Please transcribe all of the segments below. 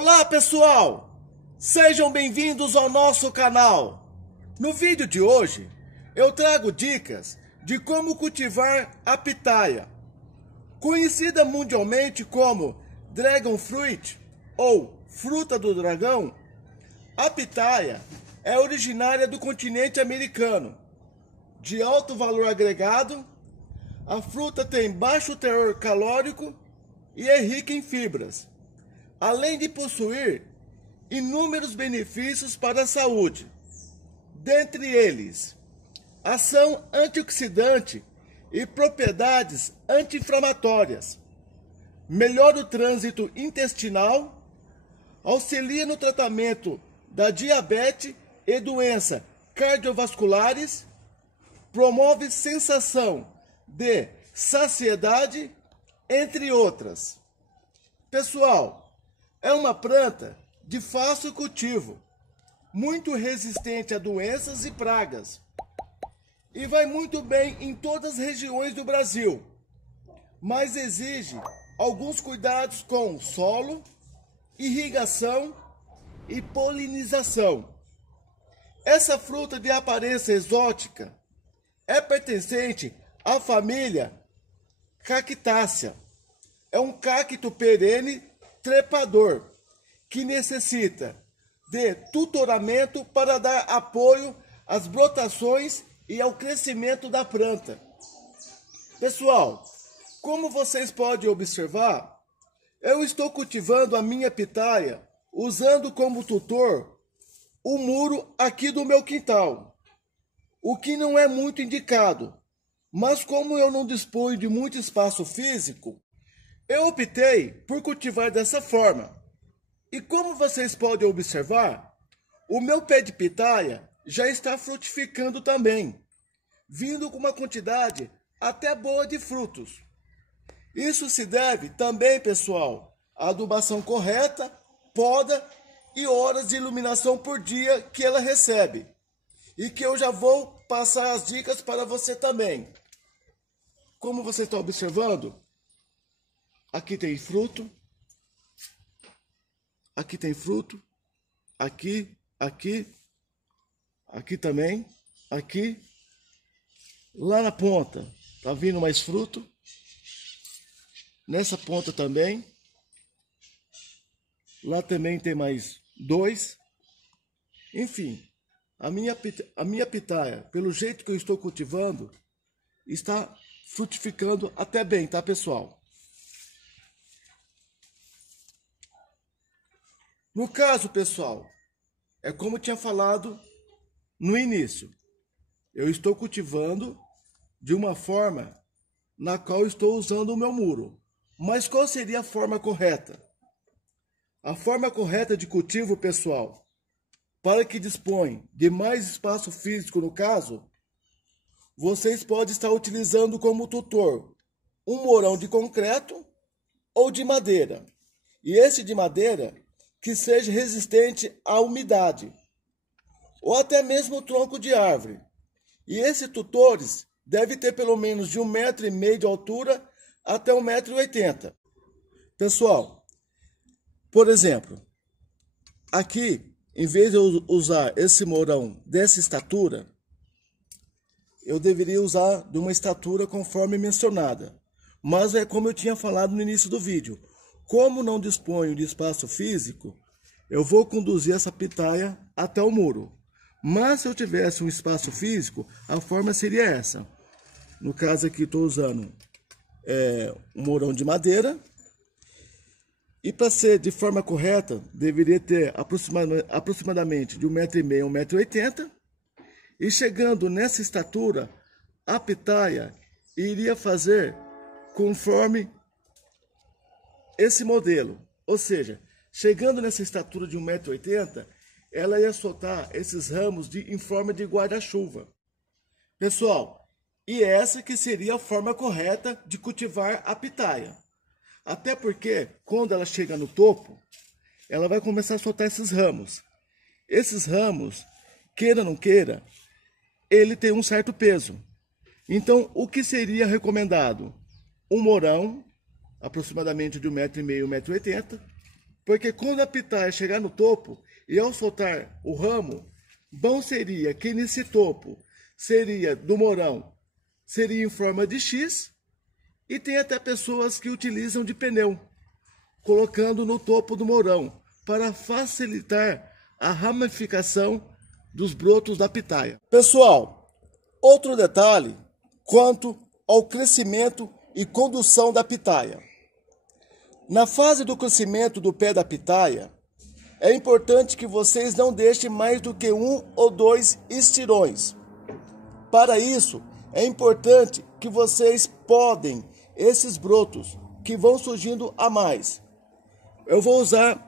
Olá pessoal, sejam bem-vindos ao nosso canal. No vídeo de hoje eu trago dicas de como cultivar a pitaia, conhecida mundialmente como Dragon Fruit ou fruta do dragão. A pitaia é originária do continente americano, de alto valor agregado. A fruta tem baixo teor calórico e é rica em fibras, além de possuir inúmeros benefícios para a saúde. Dentre eles, ação antioxidante e propriedades anti-inflamatórias, melhora o trânsito intestinal, auxilia no tratamento da diabetes e doenças cardiovasculares, promove sensação de saciedade, entre outras. Pessoal, é uma planta de fácil cultivo, muito resistente a doenças e pragas, e vai muito bem em todas as regiões do Brasil, mas exige alguns cuidados com solo, irrigação e polinização. Essa fruta de aparência exótica é pertencente à família Cactácea. É um cacto perene trepador que necessita de tutoramento para dar apoio às brotações e ao crescimento da planta. Pessoal, como vocês podem observar, eu estou cultivando a minha pitaia usando como tutor o muro aqui do meu quintal, o que não é muito indicado, mas como eu não disponho de muito espaço físico, eu optei por cultivar dessa forma. E como vocês podem observar, o meu pé de pitaia já está frutificando também, vindo com uma quantidade até boa de frutos. Isso se deve também, pessoal, à adubação correta, poda e horas de iluminação por dia que ela recebe. E que eu já vou passar as dicas para você também. Como você está observando, aqui tem fruto, aqui também, aqui, lá na ponta, tá vindo mais fruto, nessa ponta também, lá também tem mais dois, enfim, a minha pitaia, pelo jeito que eu estou cultivando, está frutificando até bem, tá pessoal? No caso, pessoal, é como eu tinha falado no início. Eu estou cultivando de uma forma na qual estou usando o meu muro. Mas qual seria a forma correta? A forma correta de cultivo, pessoal, para que dispõe de mais espaço físico no caso, vocês podem estar utilizando como tutor um mourão de concreto ou de madeira. E esse de madeira que seja resistente à umidade, ou até mesmo o tronco de árvore. E esses tutores deve ter pelo menos de 1,5 m de altura até 1,80 m. Pessoal, por exemplo, aqui, em vez de eu usar esse mourão dessa estatura, eu deveria usar de uma estatura conforme mencionada. Mas é como eu tinha falado no início do vídeo. Como não disponho de espaço físico, eu vou conduzir essa pitaia até o muro. Mas se eu tivesse um espaço físico, a forma seria essa. No caso aqui estou usando um mourão de madeira. E para ser de forma correta, deveria ter aproximadamente de 1,5 m a 1,80 m. E chegando nessa estatura, a pitaia iria fazer conforme esse modelo, ou seja, chegando nessa estatura de 1,80 m, ela ia soltar esses ramos em forma de guarda-chuva. Pessoal, e essa que seria a forma correta de cultivar a pitaia. Até porque, quando ela chega no topo, ela vai começar a soltar esses ramos. Esses ramos, queira ou não queira, ele tem um certo peso. Então, o que seria recomendado? Um mourão, aproximadamente de 1,5 m a 1,80 m, Porque quando a pitaia chegar no topo e ao soltar o ramo, bom seria que nesse topo seria do morão, seria em forma de X, e tem até pessoas que utilizam de pneu, colocando no topo do morão, para facilitar a ramificação dos brotos da pitaia. Pessoal, outro detalhe quanto ao crescimento e condução da pitaia. Na fase do crescimento do pé da pitaia, é importante que vocês não deixem mais do que 1 ou 2 estirões. Para isso, é importante que vocês podem esses brotos que vão surgindo a mais. Eu vou usar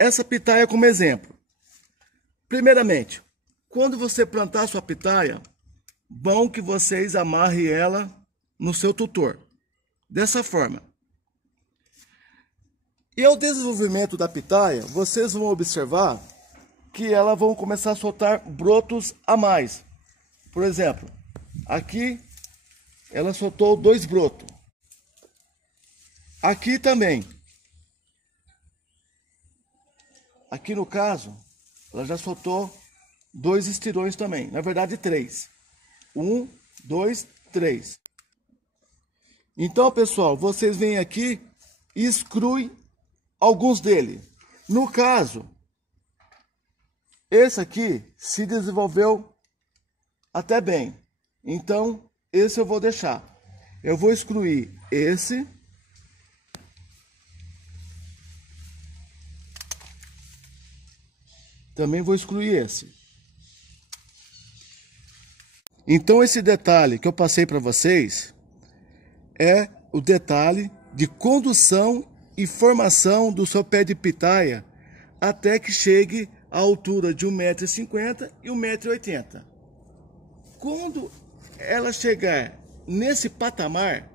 essa pitaia como exemplo. Primeiramente, quando você plantar sua pitaia, bom que vocês amarrem ela no seu tutor. Dessa forma. E ao desenvolvimento da pitaia, vocês vão observar que elas vão começar a soltar brotos a mais. Por exemplo, aqui ela soltou 2 brotos. Aqui também. Aqui no caso, ela já soltou 2 estirões também. Na verdade, 3. 1, 2, 3. Então, pessoal, vocês vêm aqui e excluem alguns dele. No caso, esse aqui se desenvolveu até bem. Então, esse eu vou deixar. Eu vou excluir esse. Também vou excluir esse. Então, esse detalhe que eu passei para vocês é o detalhe de condução e formação do seu pé de pitaia até que chegue à altura de 1,50 m e 1,80 m. Quando ela chegar nesse patamar,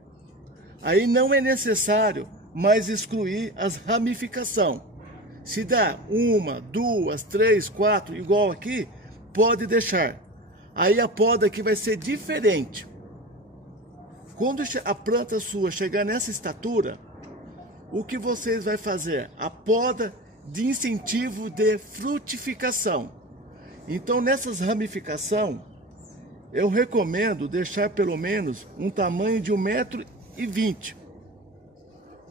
aí não é necessário mais excluir as ramificações. Se dá 1, 2, 3, 4, igual aqui, pode deixar. Aí a poda aqui vai ser diferente. Quando a planta sua chegar nessa estatura, o que vocês vão fazer? A poda de incentivo de frutificação. Então, nessas ramificações, eu recomendo deixar pelo menos um tamanho de 1,20 m.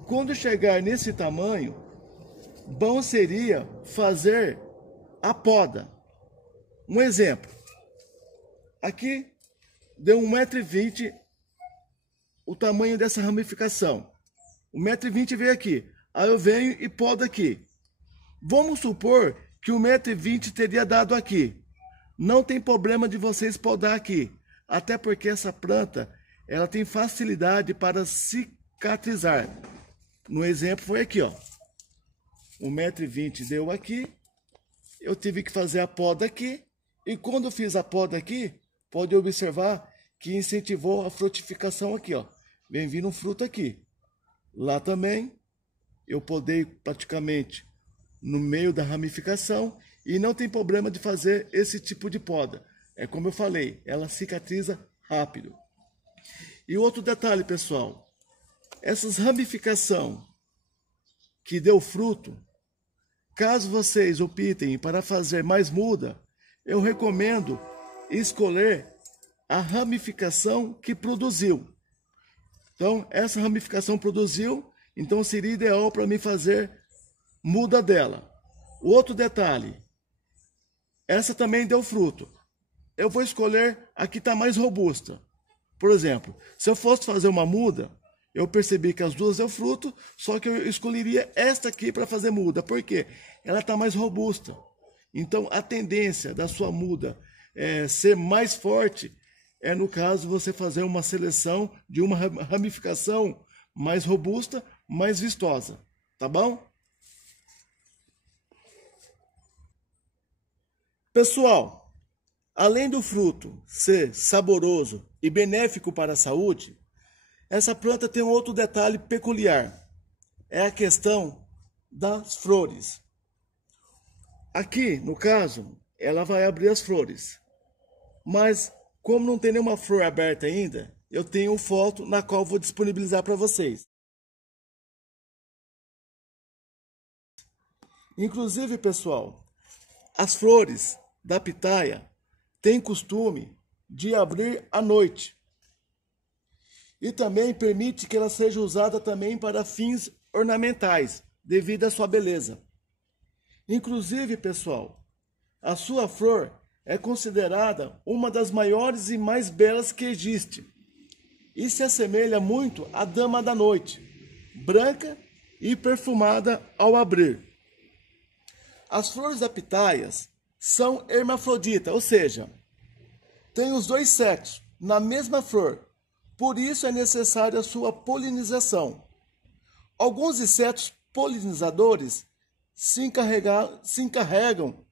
Quando chegar nesse tamanho, bom seria fazer a poda. Um exemplo. Aqui deu 1,20 m o tamanho dessa ramificação. 1,20 m veio aqui. Aí eu venho e podo aqui. Vamos supor que 1,20 m teria dado aqui. Não tem problema de vocês podar aqui. Até porque essa planta, ela tem facilidade para cicatrizar. No exemplo foi aqui, ó. 1,20 m deu aqui. Eu tive que fazer a poda aqui. E quando eu fiz a poda aqui, pode observar que incentivou a frutificação aqui, ó. Vem vindo um fruto aqui. Lá também, eu podei praticamente no meio da ramificação e não tem problema de fazer esse tipo de poda. É como eu falei, ela cicatriza rápido. E outro detalhe, pessoal, essas ramificações que deu fruto, caso vocês optem para fazer mais muda, eu recomendo escolher a ramificação que produziu. Então, essa ramificação produziu, então seria ideal para mim fazer muda dela. O outro detalhe, essa também deu fruto. Eu vou escolher a que está mais robusta. Por exemplo, se eu fosse fazer uma muda, eu percebi que as duas deu fruto, só que eu escolheria esta aqui para fazer muda. Por quê? Ela está mais robusta. Então, a tendência da sua muda ser mais forte é, no caso, você fazer uma seleção de uma ramificação mais robusta, mais vistosa. Tá bom? Pessoal, além do fruto ser saboroso e benéfico para a saúde, essa planta tem um outro detalhe peculiar. É a questão das flores. Aqui, no caso, ela vai abrir as flores. Mas, como não tem nenhuma flor aberta ainda, eu tenho foto na qual vou disponibilizar para vocês. Inclusive, pessoal, as flores da pitaia têm costume de abrir à noite. E também permite que ela seja usada também para fins ornamentais, devido à sua beleza. Inclusive, pessoal, a sua flor é considerada uma das maiores e mais belas que existe. E se assemelha muito à dama da noite, branca e perfumada ao abrir. As flores da pitaias são hermafroditas, ou seja, têm os dois sexos na mesma flor. Por isso é necessária a sua polinização. Alguns insetos polinizadores se encarregam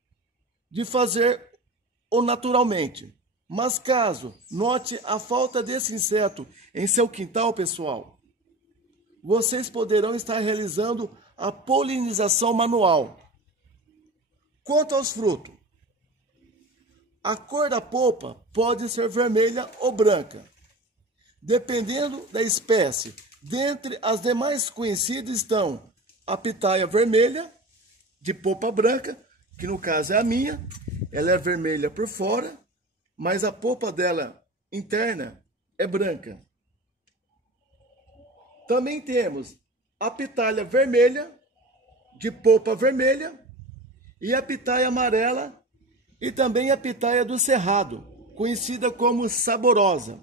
de fazer-o naturalmente. Mas caso note a falta desse inseto em seu quintal, pessoal, vocês poderão estar realizando a polinização manual. Quanto aos frutos, a cor da polpa pode ser vermelha ou branca, dependendo da espécie. Dentre as demais conhecidas estão a pitaia vermelha, de polpa branca, que no caso é a minha. Ela é vermelha por fora, mas a polpa dela interna é branca. Também temos a pitaia vermelha, de polpa vermelha, e a pitaia amarela, e também a pitaia do cerrado, conhecida como saborosa.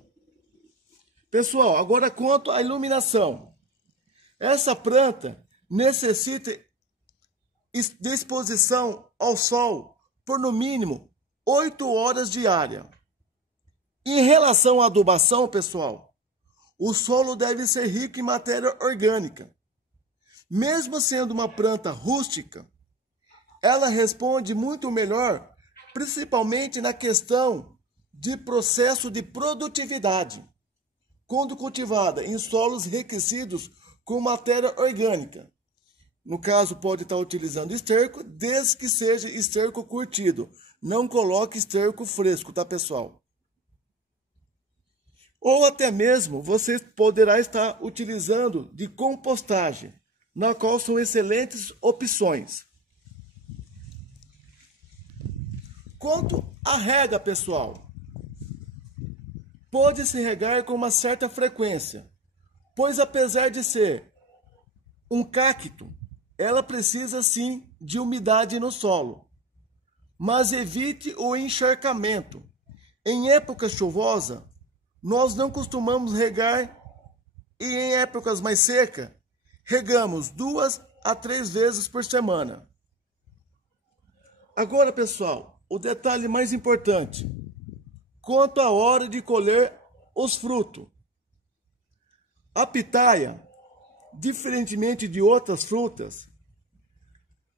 Pessoal, agora quanto à iluminação. Essa planta necessita de exposição ao sol por no mínimo 8 horas diárias. Em relação à adubação, pessoal, o solo deve ser rico em matéria orgânica. Mesmo sendo uma planta rústica, ela responde muito melhor, principalmente na questão de processo de produtividade, quando cultivada em solos enriquecidos com matéria orgânica. No caso, pode estar utilizando esterco, desde que seja esterco curtido. Não coloque esterco fresco, tá, pessoal? Ou até mesmo você poderá estar utilizando de compostagem, na qual são excelentes opções. Quanto à rega, pessoal, pode-se regar com uma certa frequência, pois apesar de ser um cacto, ela precisa sim de umidade no solo, mas evite o encharcamento. Em época chuvosa, nós não costumamos regar, e em épocas mais secas, regamos 2 a 3 vezes por semana. Agora, pessoal, o detalhe mais importante, quanto à hora de colher os frutos. A pitaia, diferentemente de outras frutas,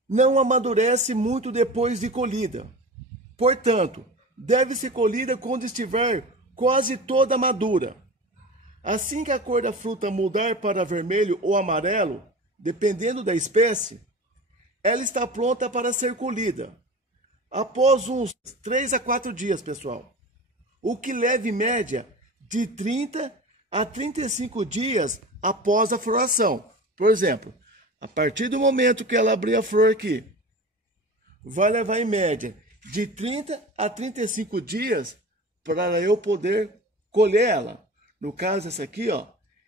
não amadurece muito depois de colhida. Portanto, deve ser colhida quando estiver quase toda madura. Assim que a cor da fruta mudar para vermelho ou amarelo, dependendo da espécie, ela está pronta para ser colhida. Após uns 3 a 4 dias, pessoal. O que leva em média de 30 a 35 dias após a floração. Por exemplo, a partir do momento que ela abrir a flor aqui, vai levar em média de 30 a 35 dias para eu poder colher ela. No caso, essa aqui, ó,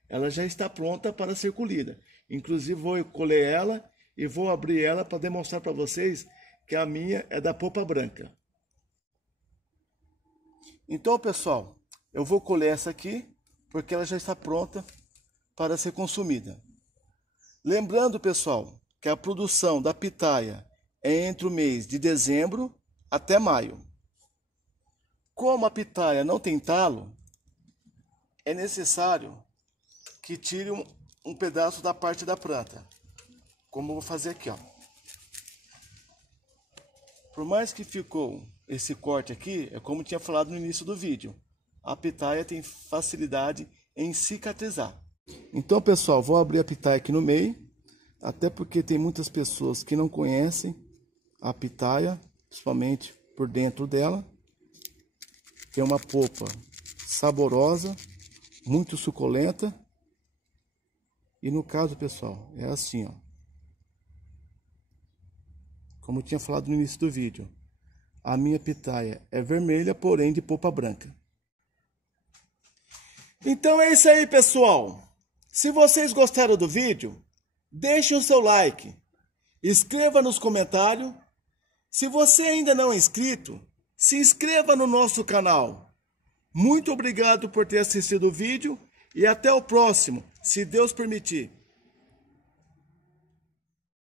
ela já está pronta para ser colhida. Inclusive, vou colher ela e vou abrir ela para demonstrar para vocês que a minha é da polpa branca. Então, pessoal, eu vou colher essa aqui, porque ela já está pronta para ser consumida. Lembrando, pessoal, que a produção da pitaia é entre o mês de dezembro até maio. Como a pitaia não tem talo, é necessário que tire um pedaço da parte da planta, como eu vou fazer aqui, ó. Por mais que ficou esse corte aqui, é como tinha falado no início do vídeo, a pitaia tem facilidade em cicatrizar. Então, pessoal, vou abrir a pitaia aqui no meio, até porque tem muitas pessoas que não conhecem a pitaia, principalmente por dentro dela. Tem uma polpa saborosa, muito suculenta. E no caso, pessoal, é assim, ó. como eu tinha falado no início do vídeo. A minha pitaia é vermelha, porém de polpa branca. Então é isso aí, pessoal. Se vocês gostaram do vídeo, deixem o seu like. Escreva nos comentários. Se você ainda não é inscrito, se inscreva no nosso canal. Muito obrigado por ter assistido o vídeo e até o próximo, se Deus permitir.